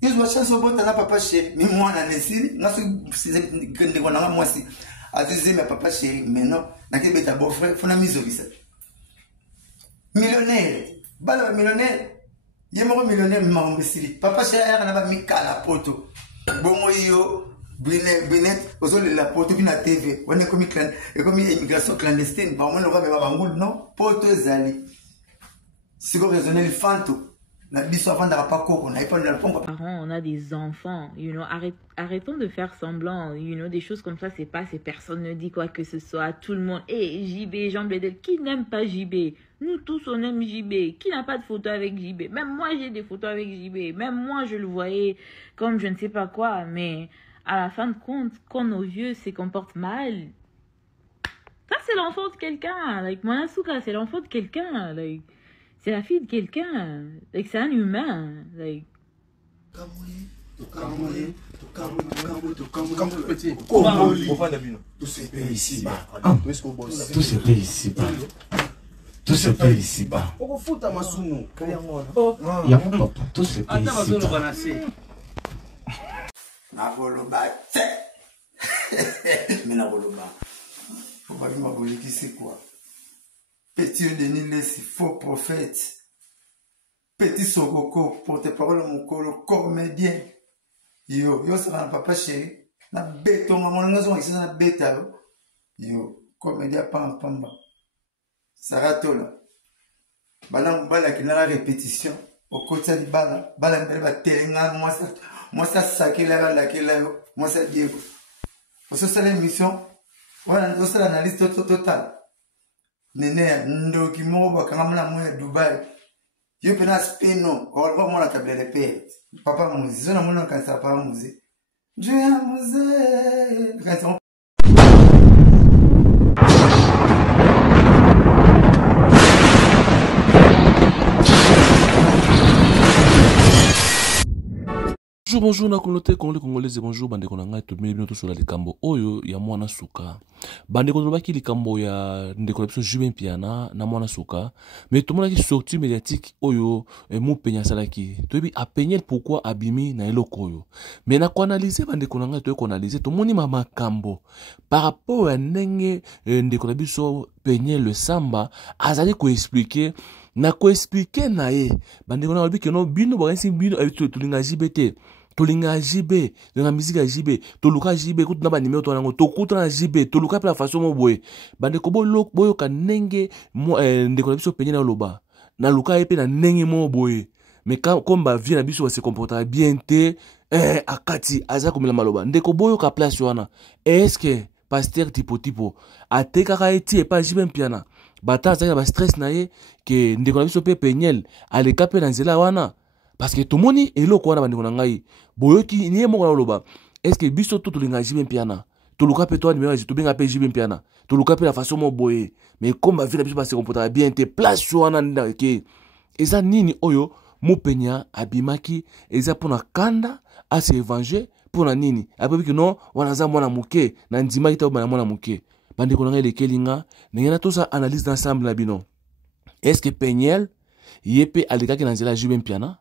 Ils ont chance au bout de la papa chéri. Mais moi, on a laissé. Moi, c'est moi si. A dit, mais papa chéri. Mais non. N'a qu'à être beau frère. Faut la mise au visage. Millionnaire. Bala millionnaire. Il y a un millionnaire, mais m'a papa chéri, on a pas mis qu'à la poto. Bon, moi, yo. Binet, aux la poto qui na TV. On est comme immigration clandestine. Bah, on aura même pas non. Poto zali. C'est quoi raisonner le fantôme. Parents, on a des enfants, arrêtons de faire semblant, des choses comme ça, c'est pas, personne ne dit quoi que ce soit, tout le monde, JB, Jean Bledel, qui n'aime pas JB? Nous tous, on aime JB, qui n'a pas de photo avec JB? Même moi, j'ai des photos avec JB, même moi, je le voyais comme je ne sais pas quoi, mais à la fin de compte, quand nos vieux se comportent mal, ça, c'est l'enfant de quelqu'un, Monasuka, c'est l'enfant de quelqu'un, c'est la fille de quelqu'un. C'est un humain. Tout se paye ici-bas. Tout se paye ici-bas. Tout se paye ici-bas. Tout se paye ici-bas. C'est quoi? Petit Denis Lessi, faux prophète. Petit Sogoko, porte-parole mon comédien. Yo, ça va papa chéri. Na béton, maman, nous avons ici na béta. Yo, comédien pamba. Saratola. Bala qui n'a la répétition. Au côté de bala m'belle telinga, moi ça saké là, moi ça Diego. Pour ça l'émission, voilà, c'est l'analyse totale. Nene ndo kimoba kama mna mwe Dubai yo pena speno or ba mona table de pet papa muzi zona mona kansa papa muzi je ya muzi kansa. Bonjour na communauté congolais et bonjour bande konanga to mimi to sur la likambo oyo ya mwana suka bande konoba ki likambo ya ndeko biso Juben Piana na mwana suka mais tout le monde qui sorti médiatique oyo mu penya salaki to bi apenyel pourquoi abimi na eloko oyo mais na ko analyser bande konanga to ko analyser to moni mama kambo par rapport à ndenge ndeko biso penyel le samba azali ko expliquer na ko expliquer na ye bande konanga bi que no bino ba nsi bino to linga JBT tolinga JB na musique JB toluka JB kutu na ba numéro to nango to kutu na JB toluka pe la façon mo boye bande ko boyo ka nenge ndeko biso penye na loba na luka pe na nenge mo boye mais comme ba vie na biso va se comporter bien te akati aza komela maloba ndeko boyo ka place wana est-ce que pasteur tipo ateka ka eti e pa JB Piana bata za ba stress na ye que ndeko biso pe penyel aleka pe na nzela wana. Parce que tout le monde est là pour ngai boyoki ni mo loba est-ce que biso to linga JB Piana to luka pe toi numéro to binga pe JB Piana to luka pe la façon mo boye mais comme vie la biso se comporter bien te place wana ndake eza nini oyo mo penya abimaki eza pona kanda a se venger pona nini après que non wana za mwana muke na ndima kita bana mwana muke bande ko ngai lekelinga ngena to sa analyse d'ensemble na bino est-ce que Penyel yepe alikaki na nzela JB Piana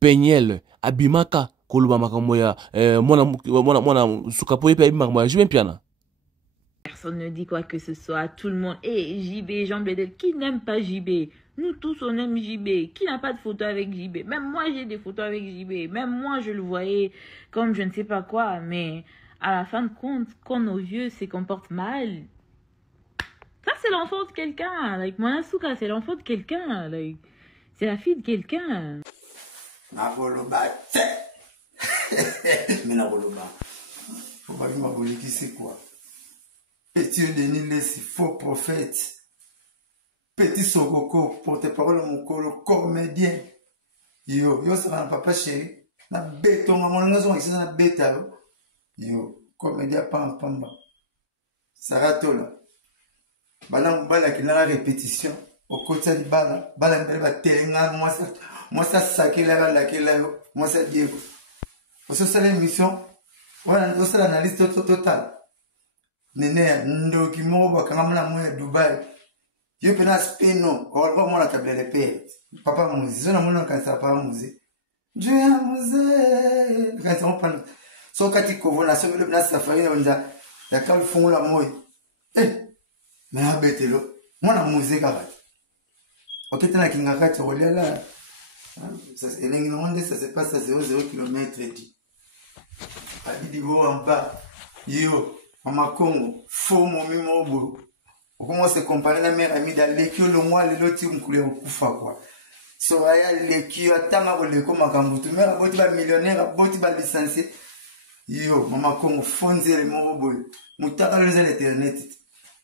Penyel abimaka koluba makambo ya mwana sukapo yepe abimaka JB Piana. Personne ne dit quoi que ce soit, tout le monde, JB, Jean Bledel, qui n'aime pas JB? Nous tous, on aime JB, qui n'a pas de photo avec JB? Même moi, j'ai des photos avec JB, même moi, je le voyais comme je ne sais pas quoi, mais à la fin de compte, quand nos vieux se comportent mal, ça, c'est l'enfant de quelqu'un, Monasuka, c'est l'enfant de quelqu'un, c'est la fille de quelqu'un. Mais c'est quoi? Petit Denis Lessi, faux prophète. Petit Sogoko, porte-parole mon comédien. Yo, ça va papa chéri. Na béton, maman, nous avons ici na béta. Yo, comédien pamba. Saratola. Bala qui n'a la répétition. Au côté de bala m'belle telinga, moi ça saké là, moi ça Diego. Pour ça l'émission, voilà, c'est l'analyse totale. Nene ndo kimoba kama mna mwe Dubai yo pena speno or ba mona table de pet papa muzi zona mona kansa papa muzi Dieu a mosé. Quand on parle, so kati kovona so le na safari na ya kal fongo la moy. Mais abetelo. Moi na mosé karate. Ok, t'as la kingakati là. Ça se passe à 0,0 km. Adidigo en bas. Yo, Mama Congo, faux mon mimo. Comment se comparer la mère amie d'Alekio, le mois, le loti, on coulait au koufa quoi. Soraya, Lekio, Tama, le comme à Kambutu, mais à boti va millionnaire, à boti va licencié. Yo, Mama Congo, fonze le mon boy. Moutaka le zel internet.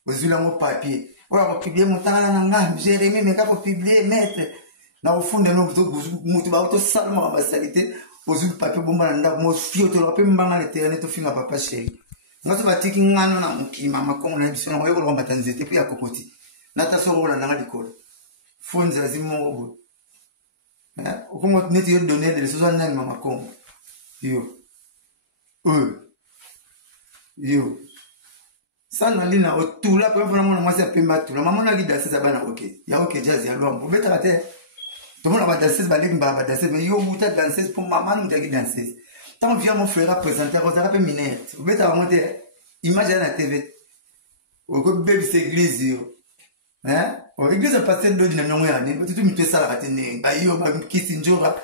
Aux yeux mon papier. Ouais, on va publier Moutaka la nanga, Jérémy, mais quand on publier, mettre. Na au fond de nous, mutu ba auto salma ba salite, ozu papier bomba na mo fio to rapé mbanga l'éternel to finga papa chéri. Ngaso batiki ngano na mukima makongo na biso na yeko lomba tanzete puis akokoti. Na ta so rola na dikolo. Fonza zimo obo. Okomo neti yo donner de so na mama kongo. Yo. Yo. Sana lina otula kwa mfano mwana mwasi apemba tula. Mama na gidasa za bana okay. Ya okay jazz ya lwa mbeta kate. Tout le monde va danser, va danser, mais yo, vous êtes danser pour maman, nous t'as danser. Tant que mon frère a présenté, on s'appelle Minette. Vous êtes à monter, image à la TV. Au coup, bébé, c'est église, yo. Hein? Au église, on passe de l'eau, tu te mets ça à la télé. Bah, yo, qui s'injora.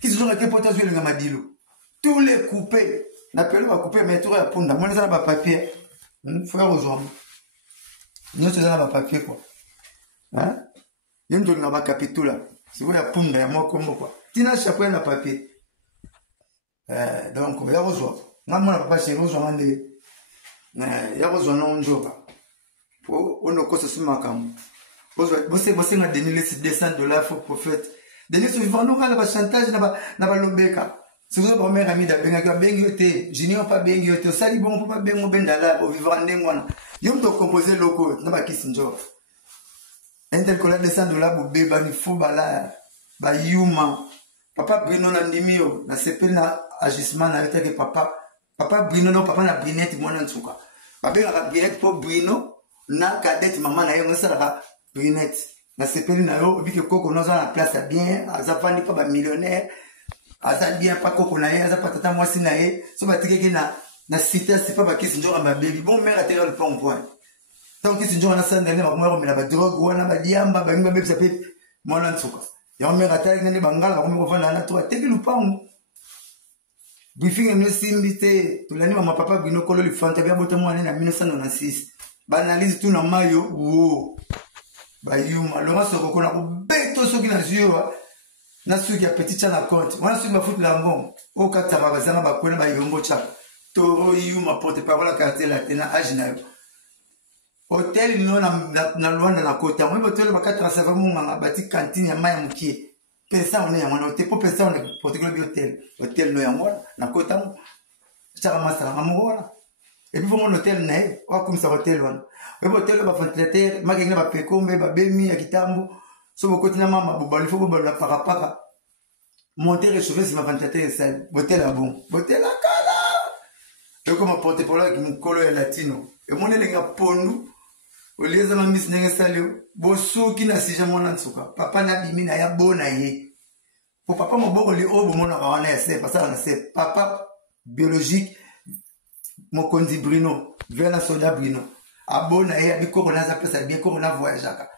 Qui s'injora, qui peut jouer le gamadilo. Tous les coupés, l'appel va couper, mais tout répond. Moi, ça n'a pas papier. Frère aujourd'hui. Nous, ça n'a pas papier, quoi. Hein? Y'a une donne là-bas, capitula. Si vous avez punda, moi comme quoi. Tina chapeau na papier. Donc, il y a besoin. Moi, mon papa, c'est besoin de. Il y a besoin d'un jour. Pour on ne cause ce macam. Vous na donné les $200 faux prophète. Donner ce vivant, nous, on a chantage, n'a pas l'obéka. Si vous avez un meilleur ami d'Abenga, Bengote, Junior pas Bengote, Sali bon, pas Bengo Bendala, au vivant d'Engwana. Yom to composer loco, n'a pas qui s'injure. Un tel collègue $200 pour bébé, il faut bala, ba yuma. Papa Bruno Nandimio, na sepel na agissement na été que papa Bruno non papa na Brinette moi na tsuka. Papa na Brinette pour Bruno na cadette maman na yo ça la Brinette. Na sepel na yo bi que koko no za na place bien, azafani pas ba millionnaire. Aza bien pas koko na ye, aza pas tata moi si na ye, so ba tike na cité c'est pas ba kisi njora ma baby. Bon mère a terre le pont point. Tant que si John a sandé, on va mettre la drogue, on a dit, on va mettre la drogue, on va mettre la drogue, on va mettre la drogue, on va mettre briefing est invité, tout l'année, mon papa, Bruno Kolo, le fantôme, il y a beaucoup de monde en 1996. Banalise tout dans maillot, wow. Bayuma, Laurent Sokoko, on a beto ceux qui n'ont pas na ceux qui a petit chan à compte. On a ceux qui va foutre l'ambon. Au cas où Bazana va couler, bah, yombo chap. Toro, yuma, porte-parole à quartier, la tena, aginayo. Hôtel non na Luanda na Kota. Moi hôtel ba 4 mon nga bati cantine ya maya mukie. Pesa on est ya hôtel pour pesa on est portugal bi hôtel. Hôtel no ya ngona na Kota. Chaka masala ngamora. Et puis mon hôtel na wa comme ça hôtel wana. Moi hôtel ba ventilateur, magenga ba pekombe ba bemi ya kitambo. So bokoti na mama bobali fo bobala parapaka. Monter réchauffer c'est ma ventilateur seul. Hôtel à bon. Hôtel à kala. Et comme porter pour là qui mon colo est latino. Et mon elenga ponu. Olieza na miss nenge salio boso ki na sija mwana nsuka papa na bimina ya bona ye po papa moboko li obo mona ba wana ese pasa na se papa biologique mokonzi Bruno vena soda Bruno abona ye abikoko na za pesa bien ko na voyageaka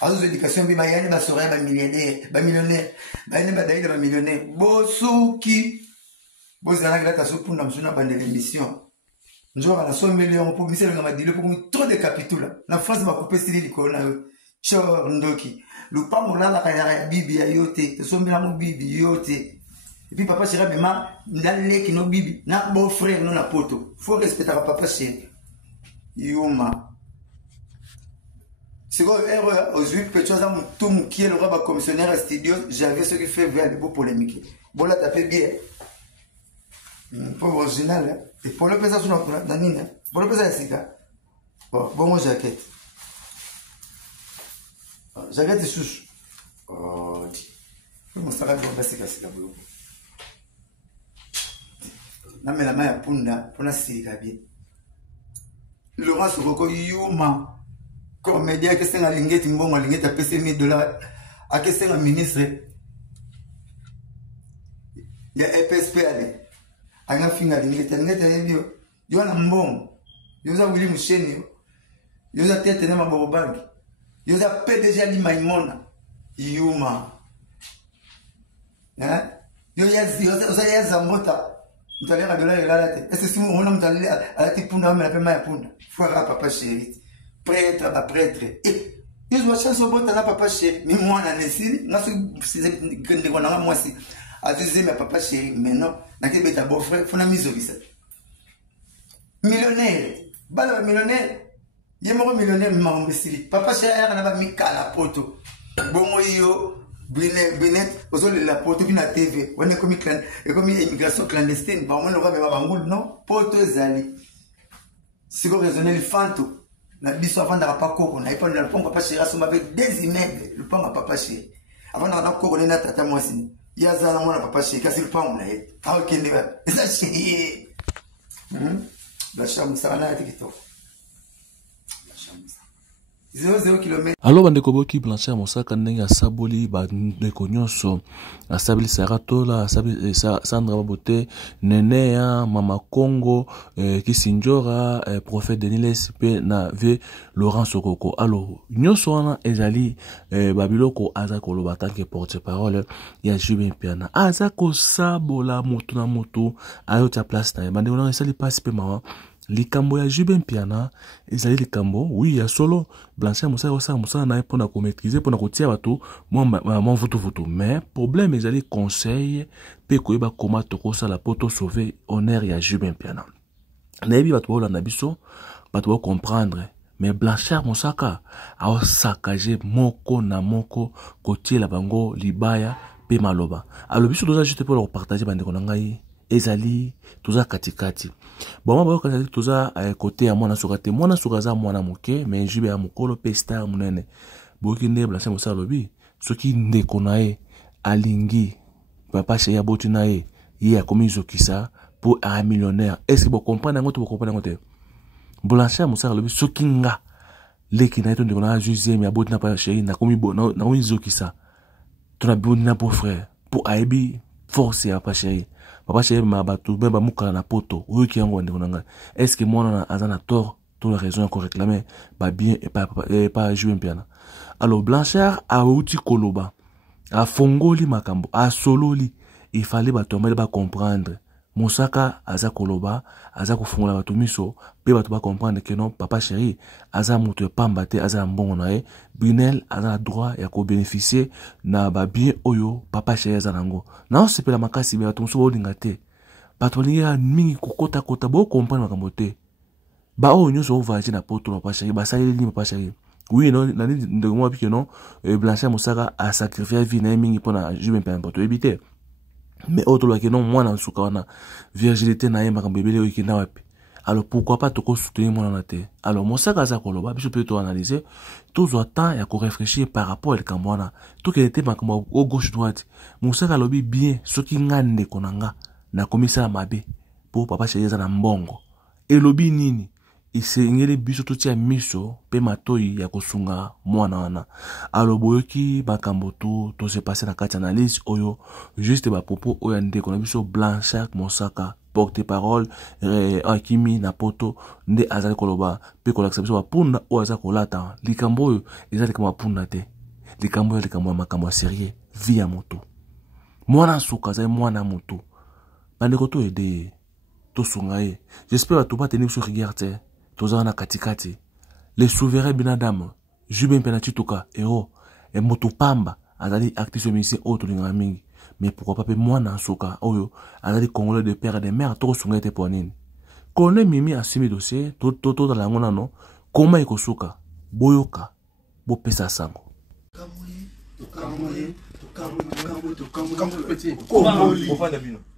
azo éducation bi bayane ba soreya ba millionnaire bayane ba daïda ba millionnaire boso ki bozana grata so punda msuna bande l'émission. Njora la 100 millions pour misser le madilo pour trop de capitaux là. La France va couper style du corona. Chor ndoki. Le pas mola la kaya bibi ayote. Te sombi la mo bibi yote. Et puis papa sera bema ndale ki no bibi. Na beau frère non na poto. Faut respecter papa chéri. Yuma. C'est quoi erreur aux 8 petits ans tout mon qui est le roi commissionnaire studio, j'avais ce qui fait vers les beaux polémiques. Bon là tapé bien. Pour original hein. Et pour le pesage sur la nina, pour le pesage c'est ça. Bon moi jaquette. Jaquette sous. Oh di. Mon ça va bien passer c'est la boulot. Na me la main punda, pona c'est bien. Laurent Sokoko yuma. Comédien que c'est un lingette mbongo lingette à pc $1000 à que c'est un ministre ya EPSP ale anga finga ngete yo na mbongo yo za wili musheni yo za tete na mabobangi yo za PDG ali maimona yuma yo ya zambota mtalera dola ilalate est-ce que on mtalera alati punda mais la ya punda fera papa chéri prêtre ba prêtre et yo dois chance bota na papa chéri mais moi na nesiri na si grande kona moi si azize mais papa chéri mais non na ke beta beau frère fona misovisa millionnaire bala millionnaire yemo millionnaire mambisiri papa chéri na ba mikala poto bongo yo Binet, aux la poto qui na TV, on est comme immigration clandestine, bah on aura même bangul non, poto zali. Si vous raisonnez le fanto, na biso avant d'avoir pas coco, na pas le pont papa chéri, assume avec des immeubles, le pont papa chéri. Avant d'avoir coco, na tata moi si, ya zala moi papa chéri, kasi le pont na et, ah ok ne va, ça chéri. La chambre ça na tikito. La chambre. 0 km. Alors bandeko boki Blanchard Mosaka ndenge asaboli bandeko nyonso asabeli Saratola asabeli Sandra Babote Nene ya Mama Congo Kisinjora prophète Deniles pe na ve Laurent Sokoko. Alors nyonso wana ezali babiloko azako loba tanke porte-parole ya Jubin Piana azako sabola moto na moto ayo ta place na bandeko na esali passe pe mawa likambo ya Jubin Piana ezali likambo oui ya solo Blanchard Mosaka na pona ko maîtriser pona ko tia bato mon vutu mais problème ezali conseil pe ko yeba comment to ça la poto sauver honneur ya Jubin Piana na yebi bato ba na biso bato ba comprendre mais Blanchard Mosaka a saccager moko na moko ko tia la bango libaya pe maloba alors biso doza juste pour leur partager bandeko na ngai ezali toza katikati bon moi ba toza côté ya mwana soka za mwana moke mais Jubin ya mokolo pe star munene boki nde Blanchard Mosaka lobi soki ndeko na ye alingi papa chéri ya boti na ye ya komizokisa pour un millionnaire est-ce que vous comprenez ngo to comprendre ngo te Blanchard Mosaka lobi soki nga leki na to ndeko na juzième ya boti na papa chéri na komizokisa to na boni na beau frère pour aibi force ya papa chéri ma bato beba mukala na poto oyoki yango ndeko nanga est-ce que moi na azana tort tout la raison qu'on réclamer ba bien et pas Jubin Piana alors Blanchard a outi koloba a fongoli makambo a sololi il fallait bato ba comprendre Mosaka aza koloba aza kofungola bato miso pe bato ba comprendre que non papa chéri aza moto pamba te aza mbongo na ye Brunel aza droit ya ko bénéficier na ba bien oyo papa chéri aza nango na sepela makasi be bato muso olinga te bato linga mingi kokota kota bo comprendre makambo te ba oyo nyonso ovaje na poto na papa chéri ba saleli ni papa chéri oui non na ndeko mo apike non Blanchard Mosaka a sacrifié vie na mingi pona Jubin Piana poto ebité mais autre loi que non moi na suka wana virginité na ye makambo ebele oyo kenda wapi alors pourquoi pas toko soutenir mon na te alors Mosaka za koloba biso peut to analyser tous autant ya ko réfléchir par rapport à kamwana tout que était makambo au gauche droite Mosaka lobi bien soki ngande konanga na komisa mabe pour papa chéri za na mbongo et lobi nini isengeli biso totia miso pe matoi ya kosunga mwana wana alors boyoki bakambo to se passer na kati analyse oyo juste ba propos oyo ndeko na biso Blanchard Mosaka porte-parole akimi na poto nde azali koloba pe kolakisa biso bapunda oyo aza kolata likambo oyo ezali kama punda te likambo ya makambo sérieux vie ya moto mwana suka azali mwana moto bandeko to ede to sunga ye j'espère to pas tenir sur regard toza na katikati les souverains binadamu Jubin Piana chituka ero e moto pamba azali actrice musicien auto linga mingi mais pourquoi pas pe mwana suka oyo azali congolais de père et de mère to sunga te ponini kone mimi asimi dossier to dans la ngona no koma ikosuka boyoka bo pesa sango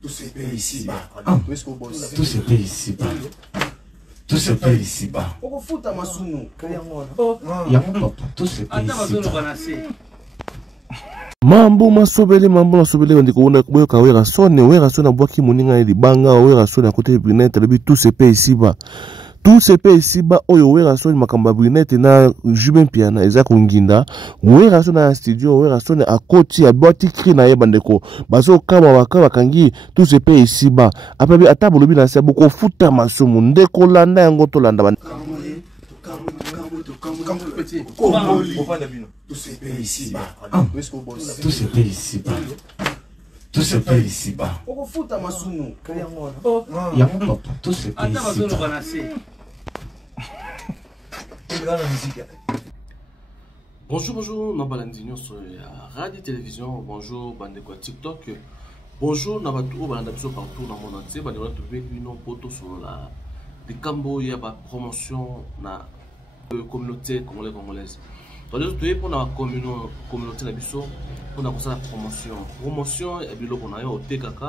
tout se paye ici-bas. Tout se paye ici-bas. Tout se paye ici-bas. Tout se paye ici-bas. Mambo masobele ndiko una boyoka wera sone bwaki muninga libanga wera sone à côté Brunel lobi tout se paye ici-bas. tout ce pays ici bas oyo wera soni makamba brunette na Jubin Piana eza konginda wera soni na studio wera soni akoti ya boti cri na ye bandeko bazo kama bakangi tout ce pays ici bas après ata bolobi na se boko futa masumu ndeko landa yango to landa Tout ce pays ici bas. Tout ce pays ici bas. Tout ce pays ici bas. Tout ce pays ici bas. Bonjour, Nabalandino sur Radio Télévision, bonjour, Bandeko TikTok, bonjour, Nabatou, Balandabiso partout dans le monde entier, Bandeko une photo sur la Cambo, il y a la promotion na communauté congolaise. Donc, pour la communauté na biso, pour la promotion, et bilo qu'on a eu au TKK,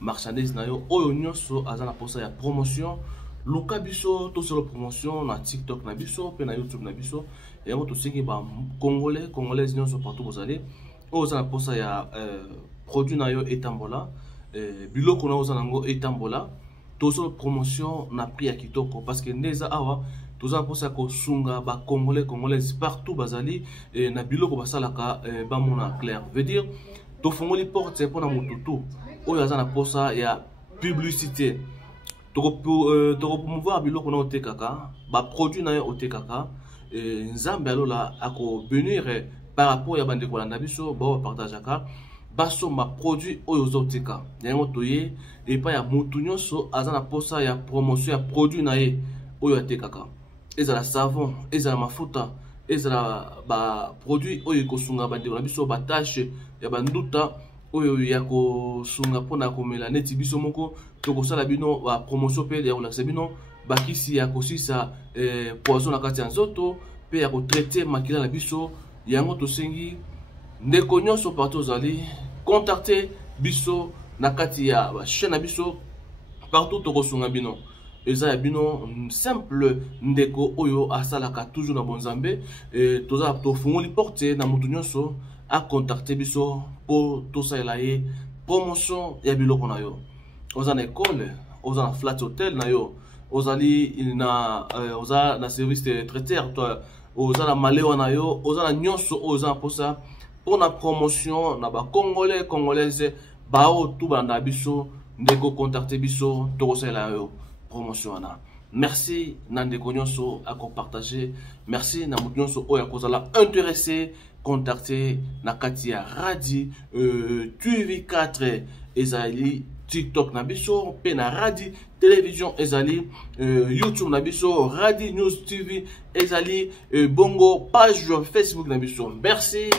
marchandise na yo, oyo so azana pour ça ya promotion, luka biso, tout sur la promotion na TikTok na biso, pe na YouTube na biso, et on tout ce qui ba congolais nyo so partout vous allez, ozana pour ça ya produit na yo etambola, bilo qu'on a ozana ngo etambola, tout sur la promotion na prix ya kitoko parce que neza awa tous en pour ko sunga ba congolais partout bazali et na biloko basalaka ba mona clair veut dire to fongoli porte pour na mututu oyo azana posa ya publicité to promouvoir biloko na otekaka ba produit na otekaka nzambe alola ako venir par rapport ya bande kolanda biso ba partageaka baso ma produit oyo zoteka yango toye et pas ya mutu nyonso azana posa ya promotion ya produit na ye oyo atekaka ezala savon ezala mafuta ezala ba produit oyo kosunga bandeko na biso ba tâche ya banduta oyo ya kosunga pona komela neti biso moko to kosala bino ba promotion pe ya kolakisa bino bakisi ya kosisa poison na kati ya nzoto pe ya kotraiter makila na biso yango tosengi ndeko nyonso partout ozali contacter biso na kati ya ba chaîne na biso partout to kosunga bino eza ya bino simple ndeko oyo asalaka toujours na bonzambe toza tofungoli porte na mutu nyonso a contacter biso po tosalela ye promotion ya biloko na yo oza na école oza na flat hotel na yo ozali na oza na service de traiteur toi oza na malewa na yo oza na nyonso oza na posa pour na promotion na ba congolaise ba o tu banda biso ndeko contacter biso to kosalela yo promotion ana. Merci Nandeko Nyonso à partager. Merci Namut Nyonso Oya Kozala intéressé. Contacter Nakatia Radi TV4 Ezali TikTok Nabiso Pena Radi Télévision Ezali YouTube Nabiso Radi News TV Ezali Bongo page Facebook Nabiso. Merci.